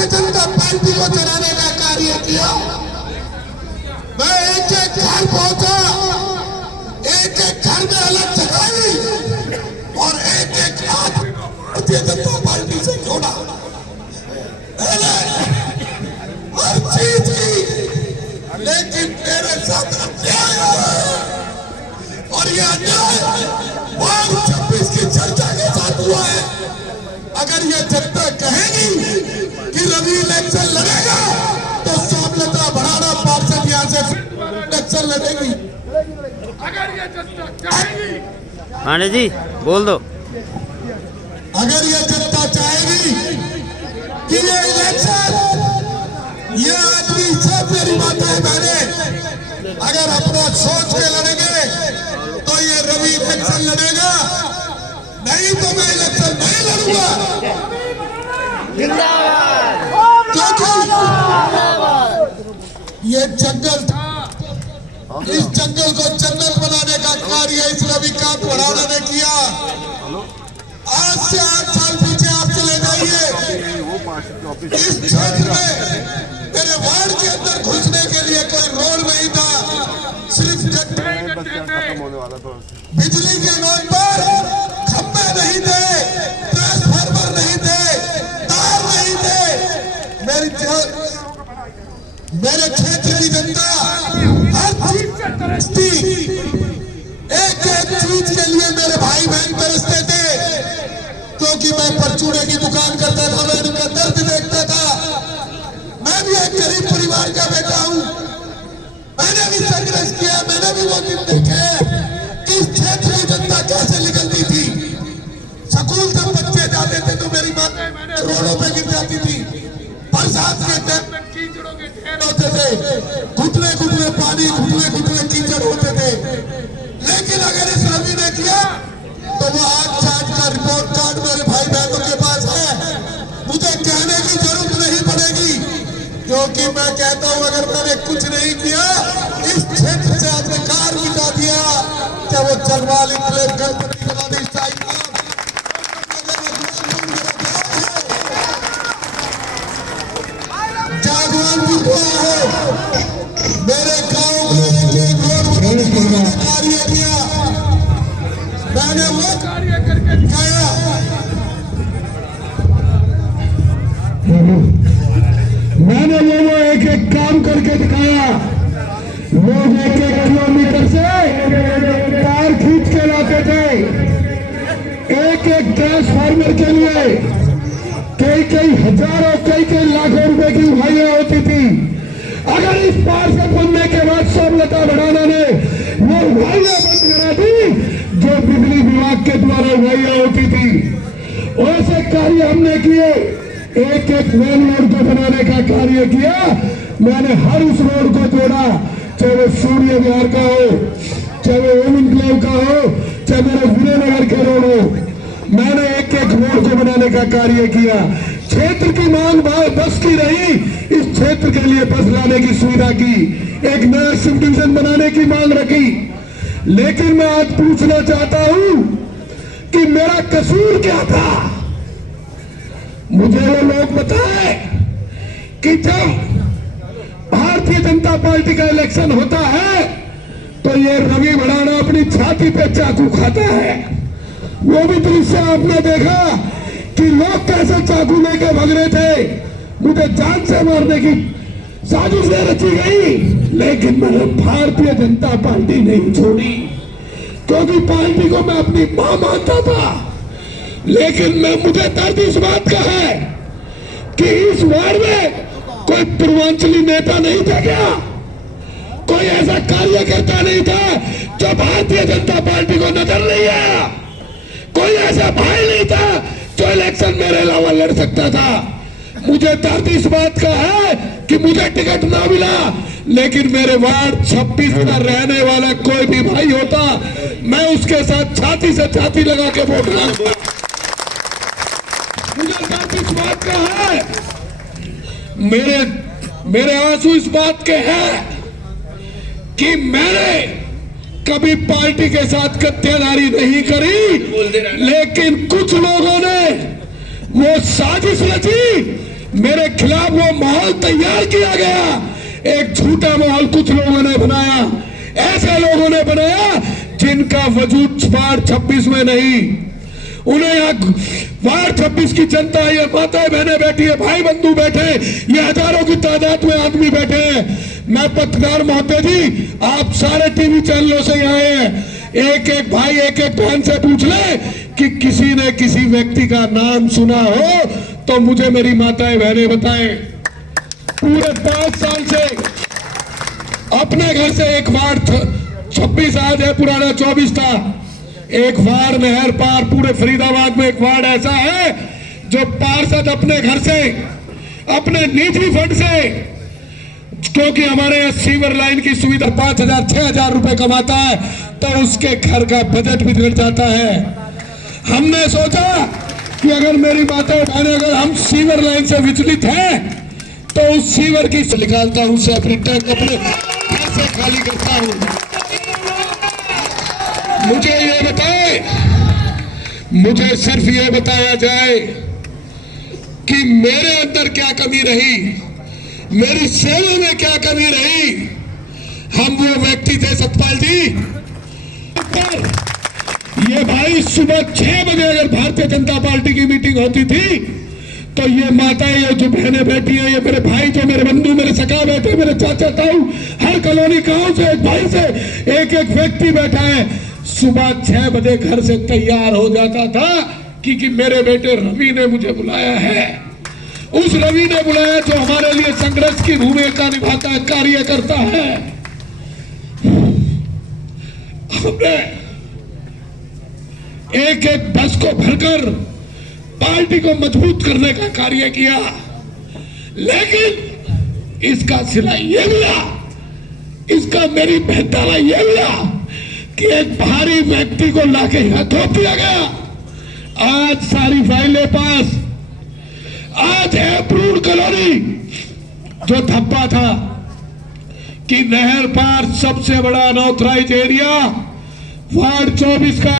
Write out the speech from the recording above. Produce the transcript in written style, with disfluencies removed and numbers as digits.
Bharatiya Janata party को चलाने का कार्य किया। मैं एक एक घर पहुंचा, एक एक घर में अलग जगाई और एक एक हाथ भारतीय जनता पार्टी से जोड़ा। मैंने हर चीज की, लेकिन मेरे साथ अन्याय हुआ और ये अन्याय वार्ड 26 की चर्चा के साथ हुआ है। अगर ये जनता कहेगी कि रवि इलेक्शन लड़ेगा तो सोमलता भड़ाना पार्षद यहाँ से इलेक्शन लड़ेगी। अगर ये जनता चाहेगी, हाँ जी बोल दो, अगर ये जनता चाहेगी कि ये इलेक्शन, ये आदमी सब मेरी बातें बहने अगर अपना सोच के लड़ेंगे तो ये रवि इलेक्शन लड़ेगा, नहीं तो मैं इलेक्शन नहीं लड़ूंगा। क्योंकि ये जंगल था, इस जंगल को जन्नत बनाने का कार्य इस रविकांत भड़ाना ने किया। आज से 8 साल पीछे आप चले जाइए, इस क्षेत्र में मेरे वार्ड के अंदर घुसने के लिए कोई रोड नहीं था, सिर्फ बिजली के नाम पर खंभे नहीं थे, ट्रांसफार्मर नहीं थे, तार नहीं थे। मेरे क्षेत्र की जनता हर चीज, एक एक चीज के लिए मेरे भाई बहन तरसते थे, क्योंकि मैं परचूने की दुकान करता था, मैं उनका दर्द देखता था। मैं भी एक गरीब परिवार का बेटा हूं, मैंने भी संघर्ष किया, मैंने भी वो दिन देखे कि इस क्षेत्र की जनता कैसे निकलती थी। स्कूल से बच्चे जाते थे तो मेरी माँ रोडों पे गिर जाती थी, बरसात के टाइम होते थे, घुटने घुटने पानी, घुटने घुटने कीचड़ होते थे। लेकिन अगर इस रवि ने किया तो वो आग चाट का रिपोर्ट कार्ड मेरे भाई बहनों के पास है, मुझे कहने की जरूरत नहीं पड़ेगी, क्योंकि मैं कहता हूं अगर मैंने कुछ नहीं किया, इस क्षेत्र से आपने कार मिटा दिया, क्या वो चलवाल इंकलेव गणपति कॉलोनी स्टाइल जागवान बुलवा है। मेरे गांव में एक रोड कार्य किया, मैंने वो कार्य करके दिखाया। मैंने वो एक एक काम करके दिखाया। लोग 1-1 किलोमीटर से कार खींच के लाते थे, एक ट्रांसफार्मर के लिए कई हजारों कई लाखों रुपए की उठाइयां होती थी। अगर इस पार्षद बनने के बाद सोमलता भड़ाना ने वो उठाइयां बंद करा दी जो बिजली विभाग के द्वारा उठाइयां होती थी, वैसे कार्य हमने किए। एक मेन रोड को बनाने का कार्य किया, मैंने हर उस रोड को जोड़ा, चाहे वो सूर्य विहार का हो, चाहे वो ओम इनक्लेव का हो, चाहे मेरे वीरनगर के रोड हो, मैंने एक रोड को बनाने का कार्य किया। क्षेत्र की मांग बस की रही, इस क्षेत्र के लिए बस लाने की सुविधा की, एक नया सब डिवीजन बनाने की मांग रखी। लेकिन मैं आज पूछना चाहता हूं कि मेरा कसूर क्या था। मुझे वो लोग बताए कि जब भारतीय जनता पार्टी का इलेक्शन होता है तो ये रवि भड़ाना अपनी छाती पे चाकू खाता है। वो भी दृश्य आपने देखा कि लोग कैसे चाकू लेके भाग रहे थे, मुझे जान से मारने की साजिश रची गई, लेकिन मैंने भारतीय जनता पार्टी नहीं छोड़ी, क्योंकि पार्टी को मैं अपनी मां मानता था। लेकिन मुझे दर्द इस बात का है कि इस वार्ड में कोई पूर्वांचली नेता नहीं था क्या, कोई ऐसा कार्यकर्ता नहीं था जो भारतीय जनता पार्टी को नजर नहीं आया, कोई ऐसा भाई नहीं था जो इलेक्शन मेरे अलावा लड़ सकता था। मुझे दर्द इस बात का है कि मुझे टिकट ना मिला, लेकिन मेरे वार्ड 26 का रहने वाला कोई भी भाई होता, मैं उसके साथ छाती से छाती लगा के वोट डालूंगा। मुझे दर्द इस बात का है, मेरे आंसू इस बात के हैं कि मैंने कभी पार्टी के साथ गद्दारी नहीं करी, लेकिन कुछ लोगों ने वो साजिश रची मेरे खिलाफ वो माहौल तैयार किया गया। एक झूठा माहौल कुछ लोगों ने बनाया, ऐसे लोगों ने बनाया जिनका वजूद वार्ड 26 में नहीं। उन्हें यहाँ वार्ड 26 की जनता, ये माताएं बहनें बैठी है, भाई बंधु बैठे, ये हजारों की तादाद में आदमी बैठे हैं। मैं पत्रकार महोदय जी, आप सारे टीवी चैनलों से यहाँ आए हैं, एक एक भाई एक एक बहन से पूछ ले कि किसी ने किसी व्यक्ति का नाम सुना हो तो मुझे मेरी माताएं बहनें बताएं। पूरे 5 साल से अपने घर से एक वार्ड 26 आज है, पुराना 24 था। एक वार्ड नहर पार पूरे फरीदाबाद में एक वार्ड ऐसा है जो पार्षद अपने घर से, अपने निजी फंड से, क्योंकि हमारे यहाँ सीवर लाइन की सुविधा 5,000 6,000 रुपए कमाता है तो उसके घर का बजट बिगड़ जाता है। हमने सोचा कि अगर मेरी माताएं बहनें, अगर हम सीवर लाइन से विचलित हैं तो उस सीवर की निकालता हूं, से अपनी टैंक अपने घर से खाली करता हूं। मुझे ये बताए, मुझे सिर्फ ये बताया जाए कि मेरे अंदर क्या कमी रही, मेरी सेवा में क्या कमी रही। हम वो व्यक्ति थे सतपाल जी, ये भाई सुबह 6 बजे अगर भारतीय जनता पार्टी की मीटिंग होती थी तो ये माताएं, ये जो बहनें बैठी हैं, ये मेरे भाई, जो मेरे बंधु, मेरे सखा बैठे, मेरे चाचा ताऊ, हर कॉलोनी गांव से एक भाई से एक एक व्यक्ति बैठा है, सुबह 6 बजे घर से तैयार हो जाता था कि मेरे बेटे रवि ने मुझे बुलाया है। उस रवि ने बुलाया जो हमारे लिए संघर्ष की भूमिका निभाता है, कार्य करता है। हमने एक एक बस को भरकर पार्टी को मजबूत करने का कार्य किया, लेकिन इसका सिला ये मिला, इसका मेरी बेहतरा ये मिला कि एक भारी व्यक्ति को लाके यहां थोप दिया गया। आज सारी फाइलें पास, आज है अप्रूव्ड कॉलोनी, जो धब्बा था कि नहर पार सबसे बड़ा अनऑथराइज एरिया वार्ड 24 का